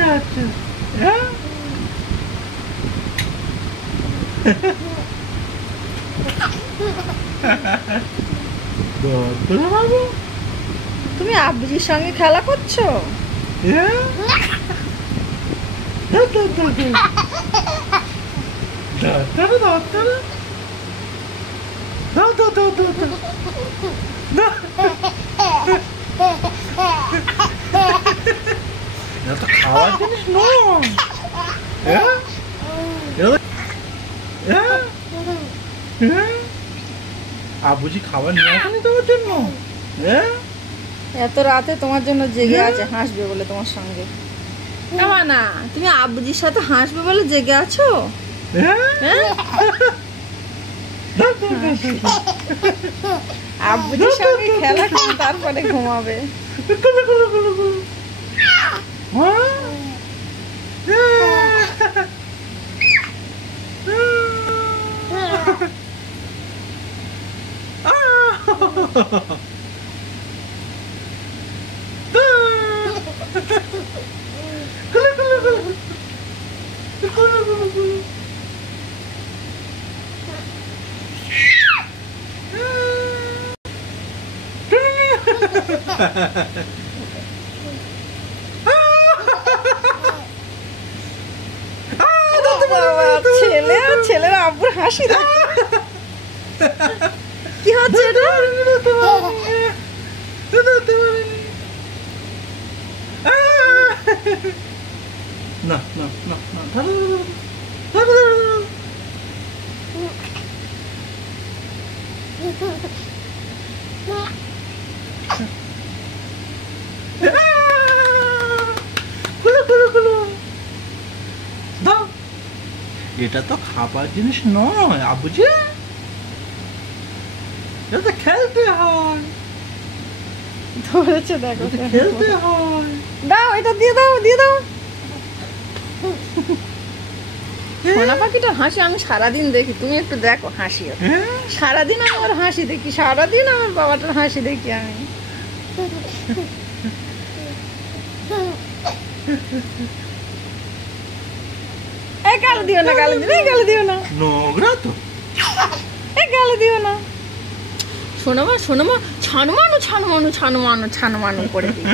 যাচ্ছে হ্যাঁ বাবু তুমি আব্বুজির সঙ্গে খেলা করছো? খাওয়ার জিনিস নয় আবুজি খাবার নিয়ে আসেনি তোমার জন্য এত রাতে তোমার জন্য জেগে আছে, হাসবে বলে তোমার সঙ্গে। না তুমি আব্বুজির সাথে হাসবে বলে জেগে আছো? আব্বুজির সঙ্গে খেলা করে তারপরে ঘুমাবে। ছেলে আর ছেলের আব্বুর হাসি কি হচ্ছে এটা? না না না না এটা তো খাবার জিনিস নয় আবুজি, এটা তো খেলতে হয়। ধরেছে দেখো, খেলতে হয়। দাও এটা দিয়ে দাও, দিয়ে দাও। সোনা পাখিটা হাসি আমি সারাদিন দেখি, তুমি একটু দেখো হাসিও। সারাদিন আমার হাসি দেখি, সারাদিন আমার বাবাটার হাসি দেখি আমি। এই গালে দিও না, গালে দিও, গালে দিও না, নোংরা তো। এই গালে দিও না। শোনো মা, শোনো মা, ছানমানো ছানমানো ছানমানো ছানমানো করে দিই।